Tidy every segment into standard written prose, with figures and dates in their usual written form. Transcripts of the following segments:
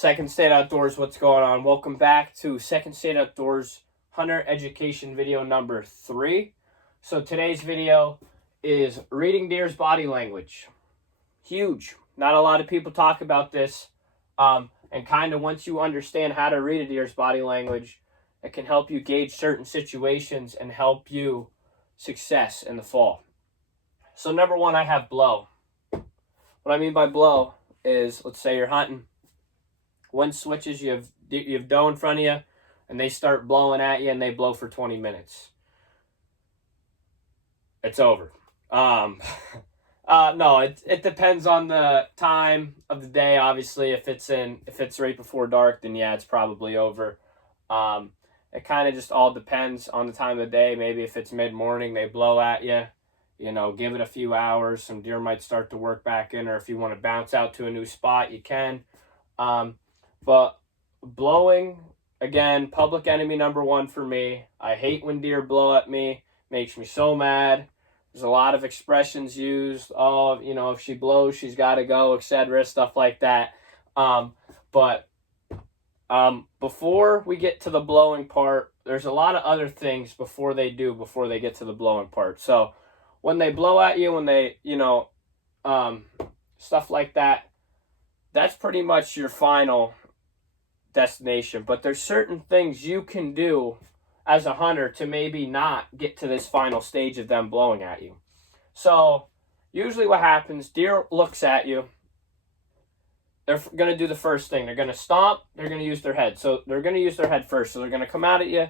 Second State Outdoors, what's going on? Welcome back to Second State Outdoors Hunter Education video number 3. So today's video is reading deer's body language. Huge. Not a lot of people talk about this. And kind of once you understand how to read a deer's body language, it can help you gauge certain situations and help you success in the fall. So number one, I have blow. What I mean by blow is, let's say you're hunting. Wind switches, you have doe in front of you, and they start blowing at you, and they blow for 20 minutes. It's over. No, it depends on the time of the day. Obviously, if it's right before dark, then yeah, it's probably over. It kind of just all depends on the time of the day. Maybe if it's mid-morning, they blow at you. You know, give it a few hours. Some deer might start to work back in, or if you want to bounce out to a new spot, you can. But blowing, again, public enemy number one for me. I hate when deer blow at me. Makes me so mad. There's a lot of expressions used. Oh, you know, if she blows, she's got to go, etc., stuff like that. But before we get to the blowing part, there's a lot of other things before they get to the blowing part. So when they blow at you, when they, stuff like that, that's pretty much your final destination. But there's certain things you can do as a hunter to maybe not get to this final stage of them blowing at you. So usually what happens, deer looks at you. They're going to do the first thing. They're going to stomp. They're going to use their head. So they're going to use their head first. So they're going to come out at you.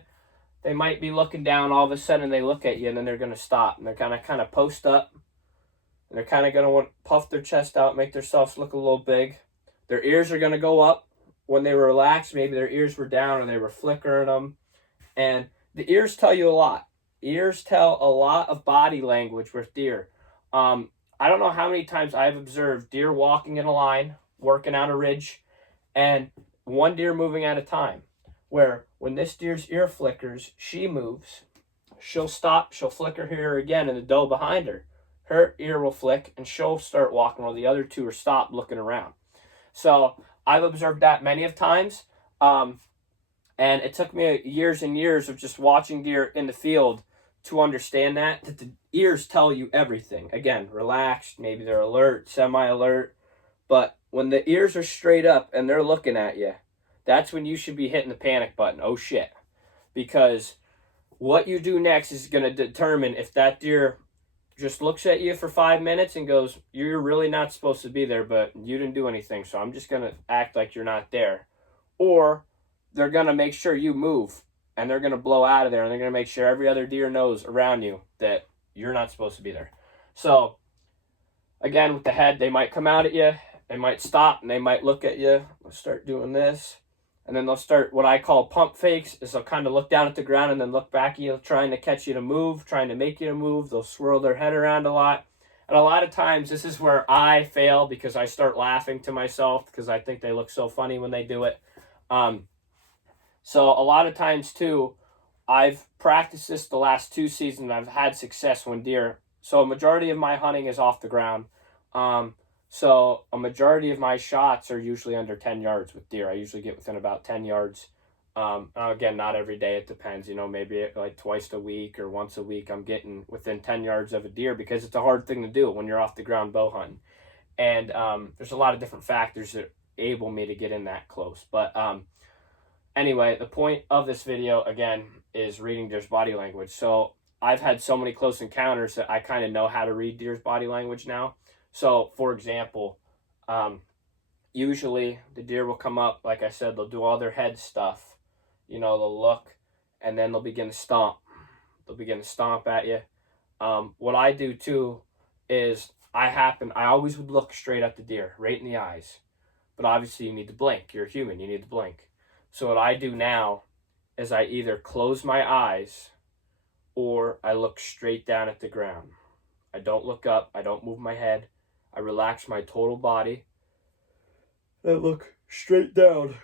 They might be looking down. All of a sudden they look at you, and then they're going to stop. And they're going to kind of post up. And they're kind of going to want to puff their chest out, make themselves look a little big. Their ears are going to go up. When they were relaxed, maybe their ears were down or they were flickering them. And the ears tell you a lot. Ears tell a lot of body language with deer. I don't know how many times I've observed deer walking in a line, working out a ridge, and one deer moving at a time. Where when this deer's ear flickers, she moves. She'll stop, she'll flicker here again, and the doe behind her. Her ear will flick, and she'll start walking while the other two are stopped looking around. So I've observed that many of times. And it took me years and years of just watching deer in the field to understand that the ears tell you everything. Again, relaxed, maybe they're alert, semi-alert. But when the ears are straight up and they're looking at you, that's when you should be hitting the panic button. Oh, shit. Because what you do next is going to determine if that deer just looks at you for 5 minutes and goes, you're really not supposed to be there, but you didn't do anything, so I'm just going to act like you're not there. Or they're going to make sure you move, and they're going to blow out of there, and they're going to make sure every other deer knows around you that you're not supposed to be there. So, again, with the head, they might come out at you, they might stop, and they might look at you, they'll start doing this, and then they'll start what I call pump fakes, is they'll kind of look down at the ground and then look back at you, trying to catch you to move, trying to make you to move. They'll swirl their head around a lot. And a lot of times, this is where I fail because I start laughing to myself because I think they look so funny when they do it. So a lot of times, too, I've practiced this the last 2 seasons, and I've had success when deer. So a majority of my hunting is off the ground. So a majority of my shots are usually under 10 yards with deer. I usually get within about 10 yards. Again, not every day. It depends. Maybe like twice a week or once a week I'm getting within 10 yards of a deer because it's a hard thing to do when you're off the ground bow hunting. And there's a lot of different factors that enable me to get in that close. But anyway, the point of this video, again, is reading deer's body language. So I've had so many close encounters that I kind of know how to read deer's body language now. So, for example, usually the deer will come up, like I said, they'll do all their head stuff. They'll look, and then they'll begin to stomp. They'll begin to stomp at you. What I do, too, is I always would look straight at the deer, right in the eyes. But obviously you need to blink. You're a human. You need to blink. So what I do now is I either close my eyes or I look straight down at the ground. I don't look up. I don't move my head. I relax my total body. I look straight down.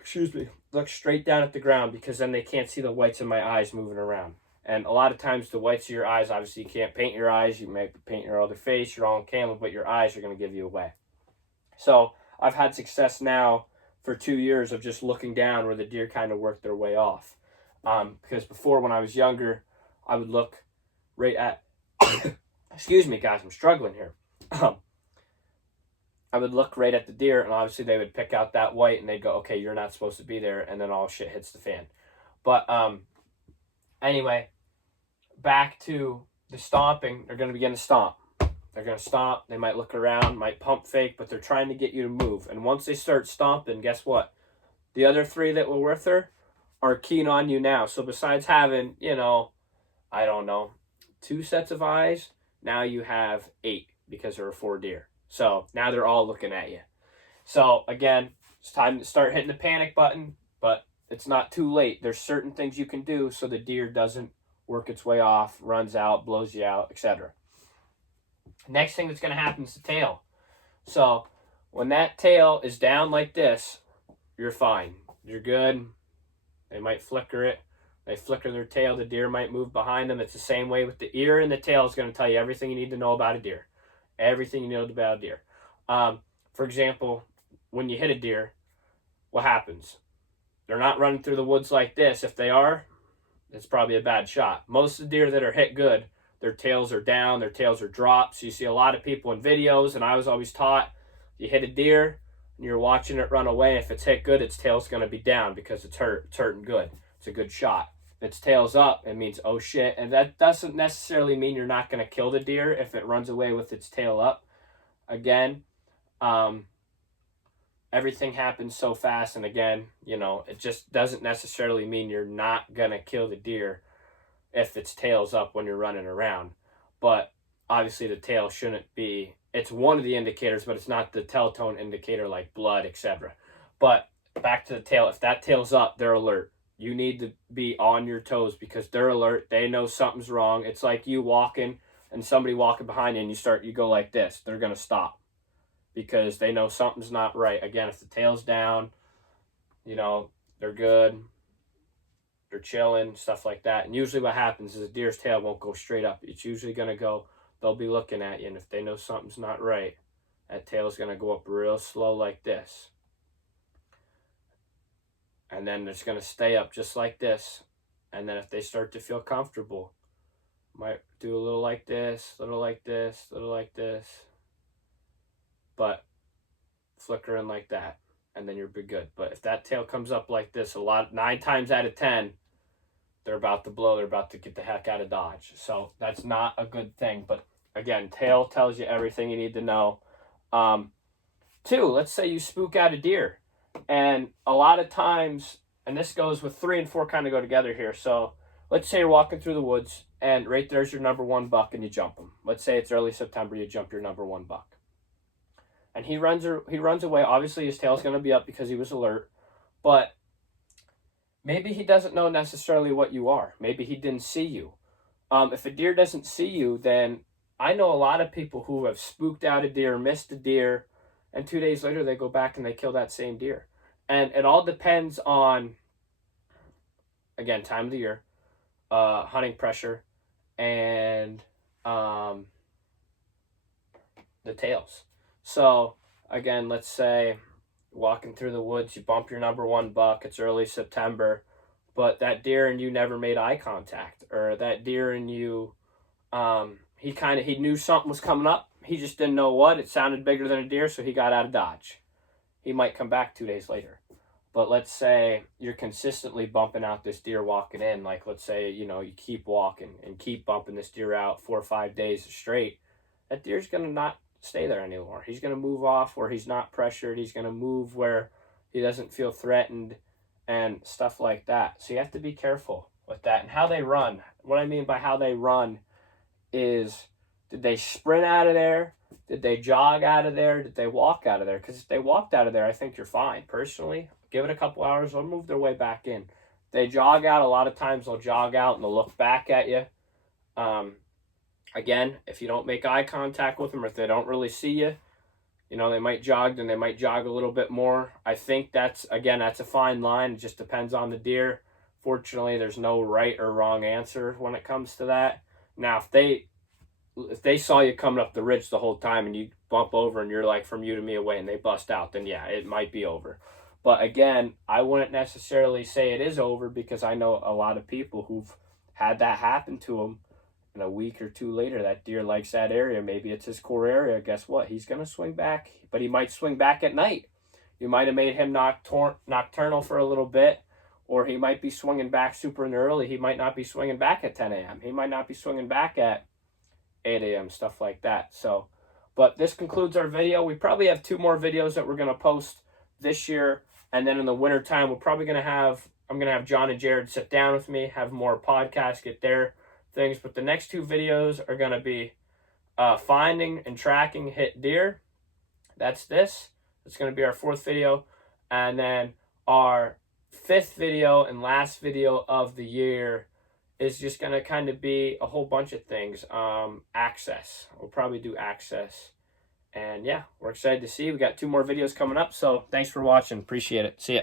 Look straight down at the ground because then they can't see the whites of my eyes moving around. And a lot of times the whites of your eyes, obviously you can't paint your eyes. You may paint your other face. You're all on camera, but your eyes are going to give you away. So I've had success now for 2 years of just looking down where the deer kind of worked their way off. Because before, when I was younger, I would look right at, excuse me, guys, I'm struggling here. I would look right at the deer, and obviously they would pick out that white, and they'd go, okay, you're not supposed to be there, and then all shit hits the fan. But anyway, back to the stomping. They're going to begin to stomp. They're going to stomp. They might look around, might pump fake, but they're trying to get you to move. And once they start stomping, guess what? The other 3 that were with her are keen on you now. So besides having, I don't know, 2 sets of eyes, now you have 8 because there are 4 deer. So now they're all looking at you. So again, it's time to start hitting the panic button, but it's not too late. There's certain things you can do so the deer doesn't work its way off, runs out, blows you out, etc. Next thing that's going to happen is the tail. So when that tail is down like this, you're fine. You're good. They might flicker it. They flicker their tail. The deer might move behind them. It's the same way with the ear, and the tail is going to tell you everything you need to know about a deer. Everything you know about a deer. For example, when you hit a deer, what happens? They're not running through the woods like this. If they are, it's probably a bad shot. Most of the deer that are hit good, their tails are down, their tails are dropped. So you see a lot of people in videos, and I was always taught, you hit a deer, and you're watching it run away. If it's hit good, its tail's going to be down because it's hurting good. It's a good shot. If its tail's up, it means, oh shit. And that doesn't necessarily mean you're not going to kill the deer if it runs away with its tail up. Again, everything happens so fast, and again, it just doesn't necessarily mean you're not going to kill the deer if its tail's up when you're running around. But obviously the tail shouldn't be, it's one of the indicators, but it's not the telltone indicator like blood, etc. But back to the tail, if that tail's up, they're alert. You need to be on your toes because they're alert. They know something's wrong. It's like you walking and somebody walking behind you, and you go like this. They're going to stop because they know something's not right. Again, if the tail's down, they're good. They're chilling, stuff like that. And usually what happens is a deer's tail won't go straight up. It's usually going to go, they'll be looking at you, and if they know something's not right, that tail's going to go up real slow like this. And then it's going to stay up just like this. And then if they start to feel comfortable, might do a little like this, little like this, little like this. But flickering like that, and then you'll be good. But if that tail comes up like this, 9 times out of 10, they're about to blow. They're about to get the heck out of Dodge. So that's not a good thing. But again, tail tells you everything you need to know. 2, let's say you spook out a deer. And a lot of times, and this goes with 3 and 4 kind of go together here. So let's say you're walking through the woods, and right there's your number 1 buck, and you jump him. Let's say it's early September, you jump your number 1 buck. And he runs away. Obviously, his tail's going to be up because he was alert. But maybe he doesn't know necessarily what you are. Maybe he didn't see you. If a deer doesn't see you, then I know a lot of people who have spooked out a deer, missed a deer, and 2 days later they go back and they kill that same deer. And it all depends on, again, time of the year, hunting pressure, and the tails. So, again, let's say walking through the woods, you bump your number 1 buck, it's early September, but that deer and you never made eye contact, or that deer and you, he knew something was coming up, he just didn't know what, it sounded bigger than a deer, so he got out of Dodge. He might come back 2 days later. But let's say you're consistently bumping out this deer walking in, like let's say, you keep walking and keep bumping this deer out 4 or 5 days straight, that deer's going to not stay there anymore. He's going to move off where he's not pressured. He's going to move where he doesn't feel threatened and stuff like that. So you have to be careful with that. And how they run, what I mean by how they run is, did they sprint out of there? Did they jog out of there? Did they walk out of there? Because if they walked out of there, I think you're fine. Personally, give it a couple hours, they'll move their way back in. If they jog out, a lot of times they'll jog out and they'll look back at you. Again, if you don't make eye contact with them, or if they don't really see you, they might jog, then they might jog a little bit more. I think that's a fine line. It just depends on the deer. Fortunately, there's no right or wrong answer when it comes to that. Now, if they saw you coming up the ridge the whole time and you bump over and you're like from you to me away and they bust out, then yeah, it might be over. But again, I wouldn't necessarily say it is over, because I know a lot of people who've had that happen to them, and a week or two later, that deer likes that area. Maybe it's his core area. Guess what? He's going to swing back, but he might swing back at night. You might have made him nocturnal for a little bit, or he might be swinging back super early. He might not be swinging back at 10 a.m. He might not be swinging back at 8 a.m., stuff like that. So, but this concludes our video. We probably have 2 more videos that we're going to post this year. And then in the wintertime, I'm going to have John and Jared sit down with me, have more podcasts, get their things. But the next 2 videos are going to be finding and tracking hit deer. That's this. It's going to be our 4th video. And then our 5th video and last video of the year is just going to kind of be a whole bunch of things. Access. We'll probably do access. And yeah, we're excited to see. We got 2 more videos coming up. So thanks for watching. Appreciate it. See ya.